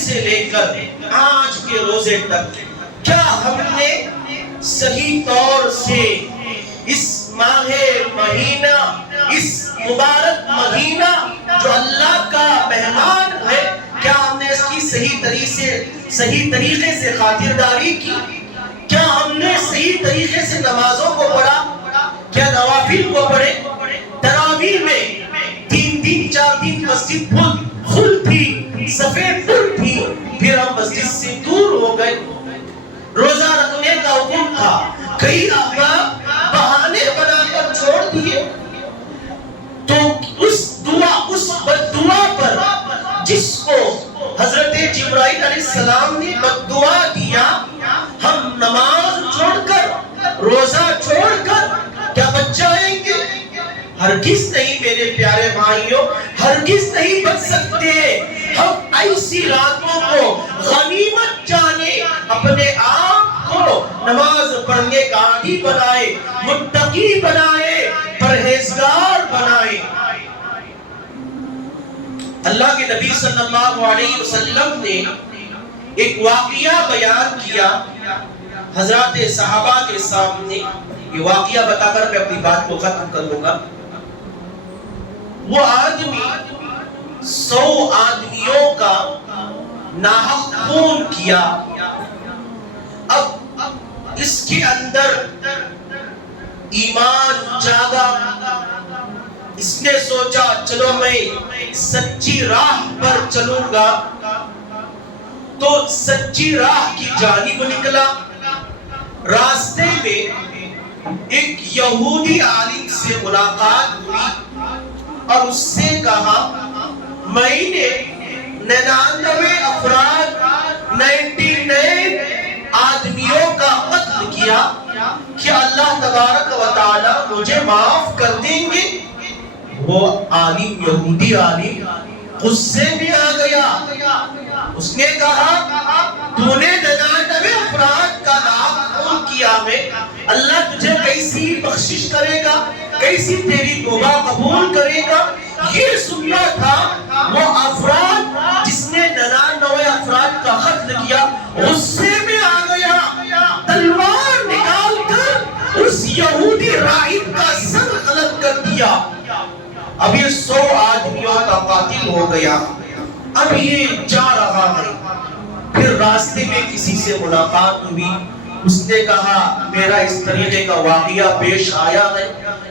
سے لے کر آج کے روزے تک کیا ہم نے صحیح طور سے اس ماہ مہینہ، اس مبارک مہینہ جو اللہ کا مہمان ہے، کیا ہم نے اس کی صحیح طریقے سے خاطرداری کی؟ کیا ہم نے صحیح طریقے سے نمازوں کو پڑھا؟ کیا نوافل کو پڑھے؟ تراویح میں 3 دن 4 دن مسجد کھل تھی، صفیں پر تھی، پھر ہم مسجد سے دور ہو گئے۔ روزہ رکھنے کا حکم تھا، کئی احباب بہانے بنا کر چھوڑ دیے۔ تو اس بد دعا پر جس کو حضرت جبرائیل علیہ السلام نے بد دعا دیا، ہم نماز چھوڑ کر، روزہ چھوڑ کر کیا بچ جائیں گے؟ ہرگز نہیں میرے پیارے بھائیوں، ہرگز نہیں بچ سکتے۔ ہم ایسی راتوں کو غنیمت جانے، اپنے آپ کو نماز پڑھنے کا عادی بنائے، متقی بنائے، پرہیزگار بنائے۔ اللہ کے نبی صلی اللہ علیہ وسلم نے ایک واقعہ بیان کیا حضرات صحابہ کے سامنے۔ یہ واقعہ بتا کر میں اپنی بات کو ختم کر دوں گا۔ وہ آدمی 100 آدمیوں کا ناحق خون کیا، اب اس کے اندر ایمان جاگا، اس نے سوچا چلو میں سچی راہ پر چلوں گا، تو سچی راہ کی جانب نکلا۔ راستے میں ایک یہودی عالم سے ملاقات ہوئی اور اس سے کہا میں نے 99 افراد 99 آدمیوں کا قتل کیا، کیا اللہ تبارک و تعالی مجھے معاف کر دیں گے؟ وہ عالم، یہودی عالم غصے میں آ گیا۔ اس نے کہا تو نے 99 افراد کا نام خون کیا ہے، اللہ تجھے کیسی بخشش کرے گا، کیسی تیری توبہ قبول کرے گا؟ یہ سننا تھا وہ افراد جس نے 99 افراد کا قتل کیا، غصے میں آ گیا، تلوار نکال کر اس یہودی راہب کا سر قلم کر دیا۔ اب یہ 100 آدمیوں کا قاتل ہو گیا، اب یہ جا رہا ہے۔ پھر راستے میں کسی سے ملاقات ہوئی، اس نے کہا میرا اس طریقے کا واقعہ پیش آیا ہے،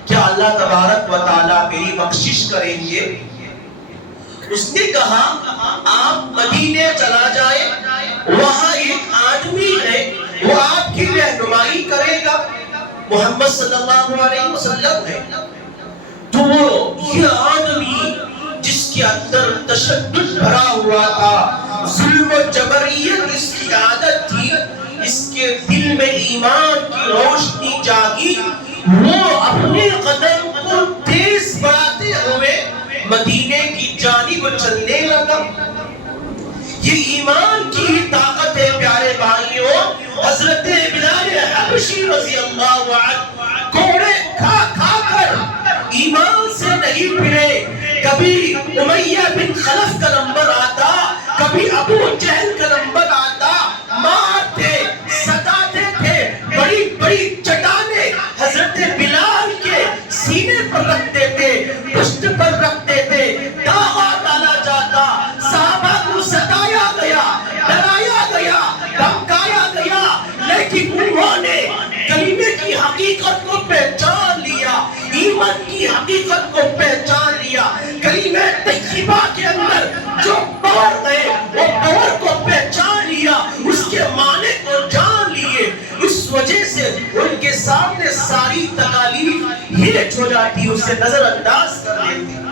کیا اللہ تبارک و تعالیٰ میری بخشش کریں گے؟ اس نے کہا آپ مدینے چلا جائیں، وہاں ایک آدمی ہے وہ آپ کی رہنمائی کرے گا، محمد صلی اللہ علیہ وسلم ہے۔ تو وہ یہ آدمی جس کے اندر تشدد بھرا ہوا تھا، ظلم و جبریت اس کی عادت تھی، اس کے دل میں ایمان کی روشنی جاگی، وہ اپنے قدم کو تیز بڑھاتے ہوئے مدینے کی جانب چلنے لگا۔ یہ ایمان کی طاقت ہے پیارے بھائیوں۔ حضرت بلال حبشی رضی اللہ عنہ کوڑے کھا کھا کر ایمان سے نہیں پھرے، کبھی امیہ بن خلف کا نمبر آتا، کبھی ابو جہل کا نمبر آتا، مارتے ستاتے تھے، بڑی بڑی چٹانیں حضرت بلال کے سینے پر رکھتے تھے، پشت پر رکھتے تھے، داغا ڈالا جاتا، صحابہ کو ستایا گیا، ڈرایا گیا، دھمکایا گیا، لیکن انہوں نے کلمے کی حقیقت کو پہچان لیا، ایمان کی حقیقت کو پہچان لیا، کلمہ طیبہ کے اندر جو پاور ہے وہ پاور کو پہچان لیا، اس کے معنی کو جان لیے، اس وجہ سے ان کے سامنے ساری تکالیف ہیچ ہو جاتی، اسے نظر انداز کر لیتے۔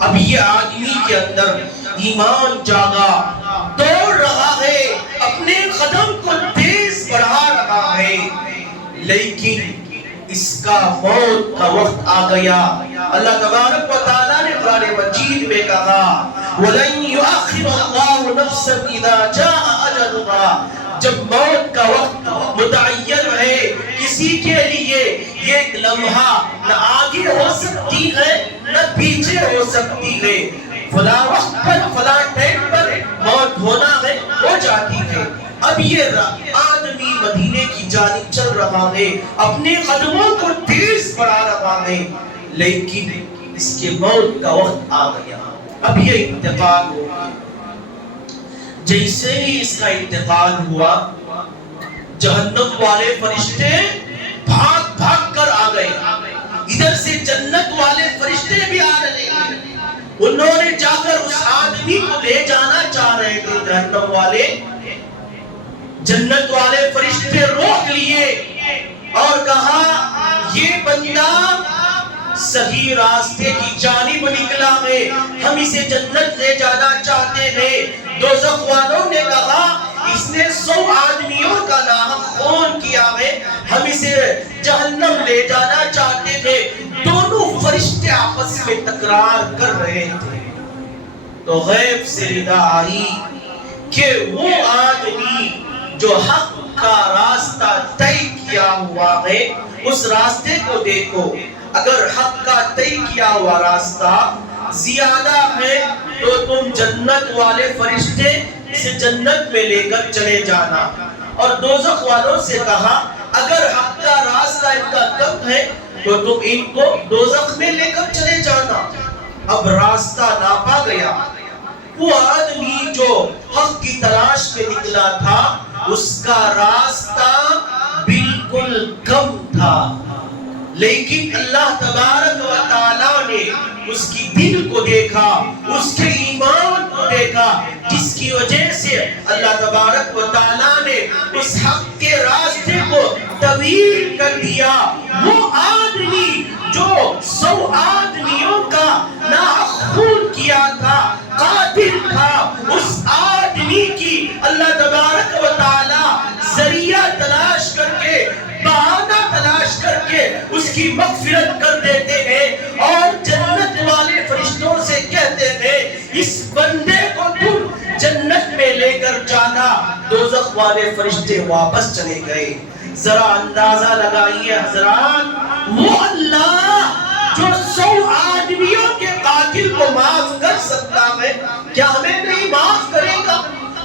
اب یہ آدمی کے اندر ایمان جاگا، دوڑ رہا ہے، اپنے قدم کو تیز بڑھا رہا ہے، لیکن اس کا موت کا وقت آ گیا۔ اللہ تبارک و تعالیٰ نے قرآن مجید میں کہا وَلَن يُؤَخِّرَ اللَّهُ نَفْسًا إِذَا جَاءَ أَجَلُهَا، جب موت کا وقت متعین ہے کسی کے لیے، یہ ایک لمحہ نہ آگے ہو سکتی ہے نہ پیچھے ہو سکتی ہے، فلاں وقت پر فلاں ٹائم پر موت ہونا ہے، اب یہ آدمی مدینے کی جانب چل رہا ہے، اپنے قدموں کو تیز بڑھا رہا ہے، لیکن اس کے موت کا وقت آ گیا، اب یہ انتقال ہو گیا۔ جیسے ہی اس کا انتقال ہوا، جہنم والے فرشتے بھاگ بھاگ کر آ گئے، ادھر سے جنت والے فرشتے بھی آ رہے ہیں، انہوں نے جا کر اس آدمی کو لے جانا چاہ رہے تھے، جہنم والے جنت والے فرشتے روک لیے اور کہا یہ بندہ صحیح راستے کی جانب نکلا ہے، ہم اسے جنت لے جانا چاہتے ہیں۔ دوزخ والوں نے کہا اس نے 100 آدمیوں کا ناحق خون کیا ہے، ہم اسے جہنم لے جانا چاہتے تھے۔ دونوں فرشتے آپس میں تکرار کر رہے تھے، تو غیب سے ندا آئی کہ وہ آدمی جو حق کا راستہ طے کیا ہوا ہے، اس راستے کو دیکھو، اگر حق کا طے کیا ہوا راستہ زیادہ ہے تو تم جنت والے فرشتے اسے جنت میں لے کر چلے جانا، اور دوزخ والوں سے کہا اگر حق کا راستہ ان کا کم ہے تو تم ان کو دوزخ میں لے کر چلے جانا۔ اب راستہ ناپا گیا، وہ آدمی جو حق کی تلاش میں نکلا تھا اس کا راستہ بالکل کم تھا، لیکن اللہ تبارک و تعالیٰ نے اس کی دل کو دیکھا، اس کے ایمان کو دیکھا، جس کی وجہ سے اللہ تبارک و تعالیٰ نے اس حق کے راستے کو طویل کر دیا۔ وہ آدمی جو 100 آدمیوں کا ناحق خون کیا تھا، قاتل تھا، اس آدمی کی اللہ تبارک و تعالیٰ ذریعہ تلاش کر کے، بہانہ تلاش کر کے اس کی مغفرت کر دیتے ہیں، اور جنت والے فرشتوں سے کہتے ہیں اس بندے کو تم جنت میں لے کر جانا۔ دوزخ والے فرشتے واپس چلے گئے۔ ذرا اندازہ لگائیے حضرات، وہ اللہ جو 100 آدمیوں کے قاتل کو معاف کر سکتا ہے، کیا ہمیں نہیں معاف کرے گا؟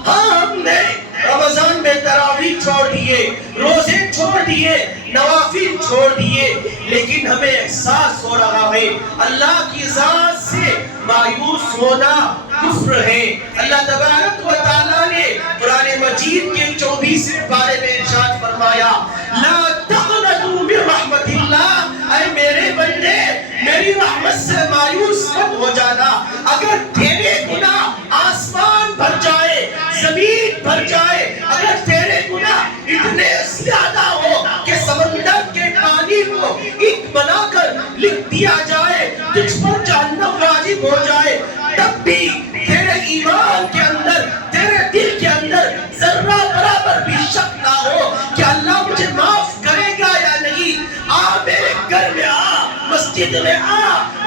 ہاں، ہم نے رمضان میں تراویح چھوڑ دیے، روزے چھوڑ دیے، نوافل چھوڑ دیے، لیکن ہمیں احساس ہو رہا ہے اللہ کی ذات سے مایوس ہونا کفر ہے۔ اللہ تبارک و تعالیٰ نے قرآن مجید کے 24ویں پارے میں ارشاد فرمایا لا تقنطوا من رحمت اللہ، اے میرے بندے میری رحمت سے مایوس مت ہو جانا۔ اگر تیرے گناہ آسمان بھر جائے، زمین بھر جائے، اگر تیرے گناہ اتنے زیادہ ہو کہ سمندر کے پانی کو ایک بنا کر لکھ دیا جائے، تجھ پر جہنم واجب ہو جائے، تب بھی تیرے ایمان کے اندر، تیرے دل کے اندر ذرہ برابر بھی شک نہ ہو کہ اللہ مجھے معاف کرے گا یا نہیں، آ میرے گھر میں آ، مسجد میں آ،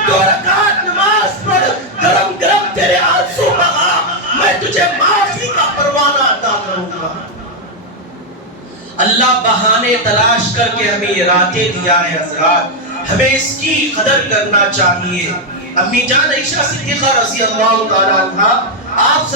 2 رکعت نماز پڑھ، گرم گرم تیرے آنسو بہا، میں تجھے معافی کا پروانہ عطا کروں گا۔ اللہ بہانے تلاش کر کے ہمیں یہ راتیں دیا ہے حضرات، ہمیں اس کی قدر کرنا چاہیے۔ امی جان عائشہ صدیقہ رضی اللہ تعالیٰ عنہا آپ